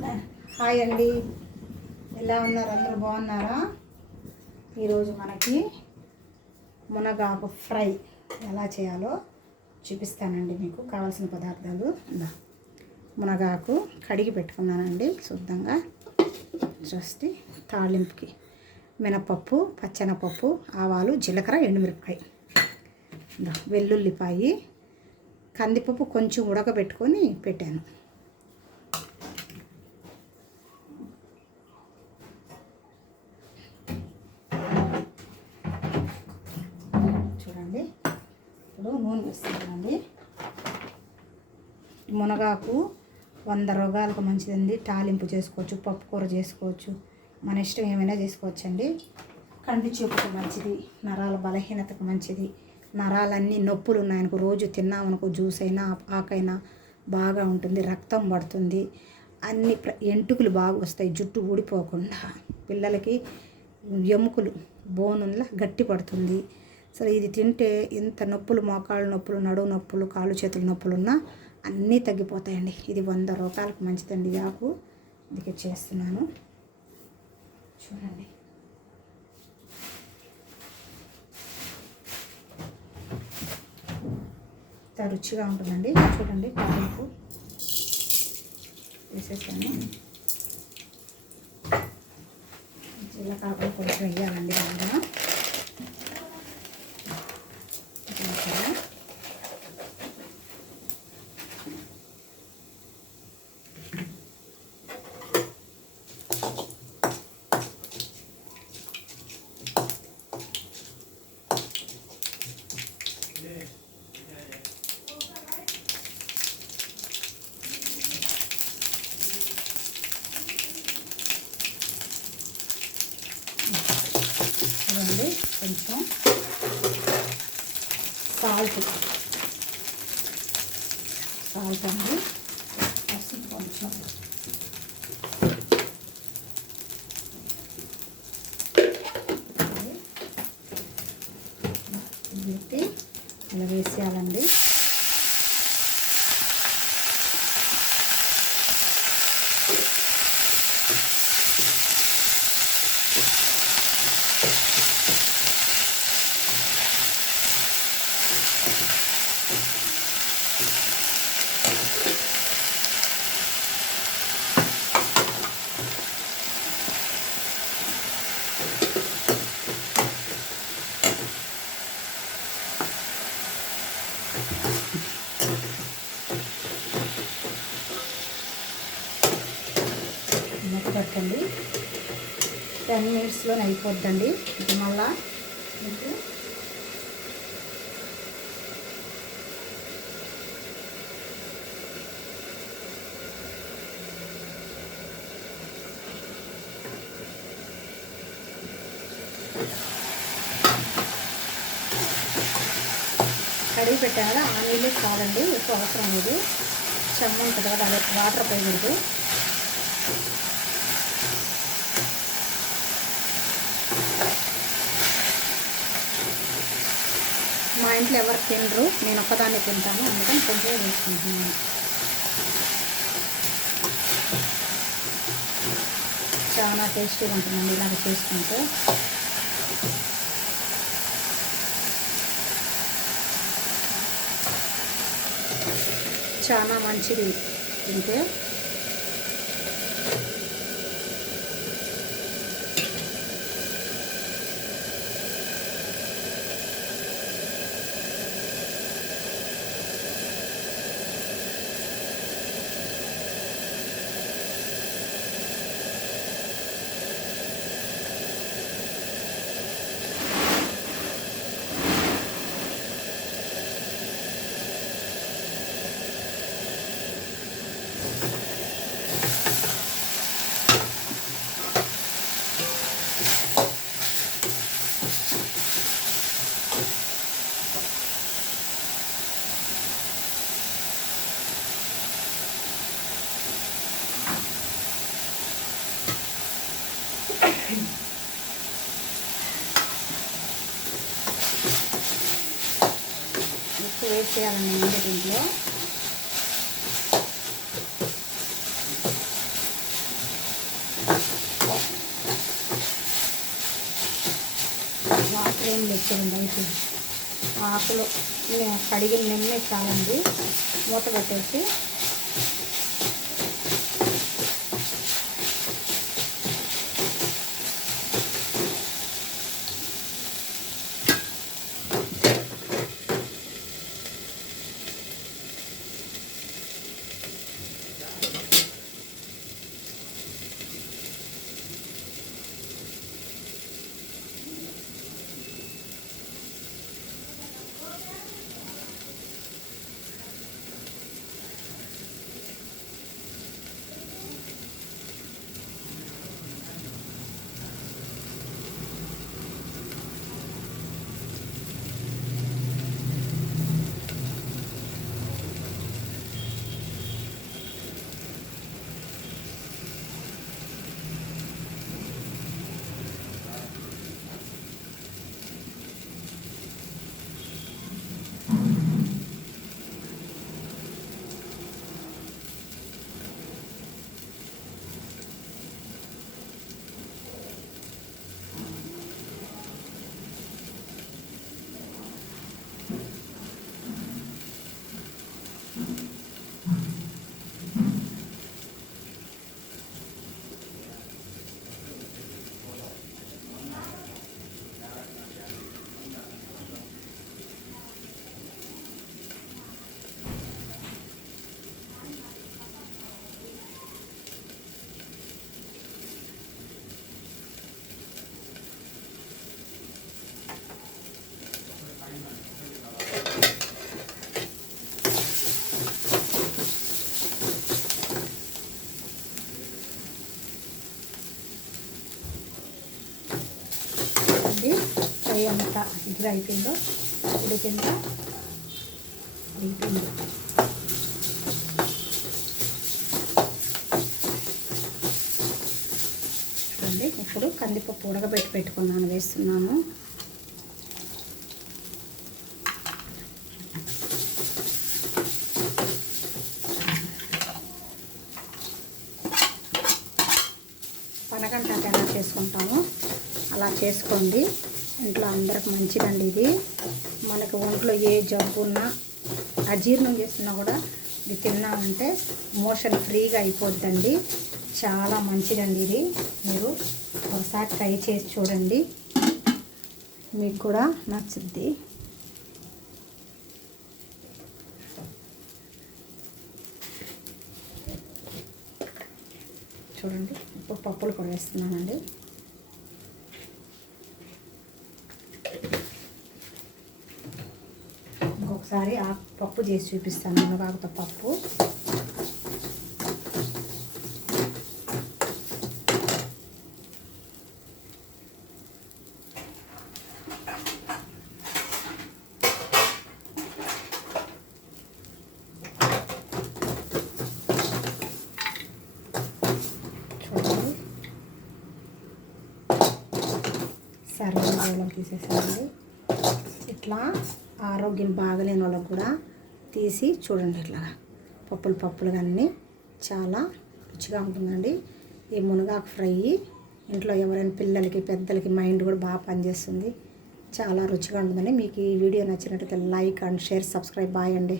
Hi అండి, ఎలా ఉన్నారు? అందరూ బాగున్నారా? ఈరోజు మనకి మునగాకు ఫ్రై ఎలా చేయాలో చూపిస్తానండి. మీకు కావాల్సిన పదార్థాలు మునగాకు కడిగి పెట్టుకున్నానండి శుద్ధంగా. చూస్తే తాలింపుకి మినపప్పు, పచ్చెనపప్పు, ఆవాలు, జీలకర్ర, ఎండుమిరపకాయ, వెల్లుల్లిపాయి, కందిపప్పు కొంచెం ఉడకబెట్టుకొని పెట్టాను. చూడండి, ఇప్పుడు నూనె వేస్తున్నానండి. మునగాకు 100 రోగాలకు మంచిదండి. తాలింపు చేసుకోవచ్చు, పప్పు కూర చేసుకోవచ్చు, మన ఇష్టం ఏమైనా చేసుకోవచ్చండి. కంటి చూపుకు మంచిది, నరాల బలహీనతకు మంచిది. నరాలన్నీ నొప్పులు ఉన్నాయనుకో రోజు తిన్నామనుకో జ్యూస్ అయినా ఆకైనా బాగా ఉంటుంది. రక్తం పడుతుంది, అన్ని ఎంటుకలు బాగా వస్తాయి, జుట్టు ఊడిపోకుండా. పిల్లలకి ఎముకలు బోనులా గట్టి పడుతుంది. అసలు ఇది తింటే ఎంత నొప్పులు, మోకాళ్ళ నొప్పులు, నడువు నొప్పులు, కాళ్ళు చేతుల నొప్పులు ఉన్నా అన్నీ తగ్గిపోతాయండి. ఇది 100 రోగాలకు మంచిదండి. ఆకు ఇది చేస్తున్నాను చూడండి. రుచిగా ఉంటుందండి. చూడండి, తాలింపు వేసేసాను. జీలకర్ర కొంచెం వేయాలండి. బాగా చూడండి, కొంచెం సాల్ట్ అండి, పసుపు కొంచెం, పెట్టి ఇలా వేసేయాలండి. పట్టండి, 10 minutesలో అయిపోద్దండి. ఇది మళ్ళా మీకు కడిగి పెట్టాను కదా, ఆ నీళ్ళు చాలండి, ఎక్కువ అవసరం లేదు. చెమ్మ ఉంటుంది కదా, అదే వాటర్ పోయకూడదు. మా ఇంట్లో ఎవరు తినరు, నేను ఒక్కదాన్నే తింటాను, అందుకని కొంచెం వేసుకుంటున్నాను. చాలా టేస్టీగా ఉంటుందండి ఇలాగ చేసుకుంటే. చాలా మంచిది తింటే. వేసేయాలండి ముందు దీంట్లో. ఏం లేదండి అయిపోయింది. ఆకులు కడిగిన నిమ్మే చాలండి. మూత పెట్టేసి ఫ్రై అంతా ఇట్లా అయిపోయిందో ఉడికిందా అయిపోయింది. చూడండి ఇప్పుడు కందిపప్పు ఉడకబెట్టి పెట్టుకున్నాను, వేస్తున్నాను. పనగంటాకు ఎలా చేసుకుంటామో అలా చేసుకోండి. ఇంట్లో అందరికి మంచిదండి ఇది. మనకు ఒంట్లో ఏ జబ్బు ఉన్నా అజీర్ణం చేస్తున్నా కూడా ఇది తిన్నామంటే మోషన్ ఫ్రీగా అయిపోద్దండి. చాలా మంచిదండి ఇది. మీరు ఒకసారి ట్రై చేసి చూడండి, మీకు కూడా నచ్చుద్ది. చూడండి ఇప్పుడు పప్పులు కూడా వేస్తున్నానండి. ఇంకొకసారి ఆ పప్పు చేసి చూపిస్తాను, మునగాకుతో పప్పు. చూడండి సర్వింగ్ బౌల్లోకి తీసేసానండి. ఇట్లా ఆరోగ్యం బాగలేని వాళ్ళకు కూడా తీసి చూడండి, ఇట్లా పప్పులుగా అన్నీ చాలా రుచిగా ఉంటుందండి. ఈ మునగాకు ఫ్రై ఇంట్లో ఎవరైనా పిల్లలకి పెద్దలకి మైండ్ కూడా బాగా పనిచేస్తుంది. చాలా రుచిగా ఉంటుందండి. మీకు ఈ వీడియో నచ్చినట్లయితే like and share, subscribe. Bye అండి.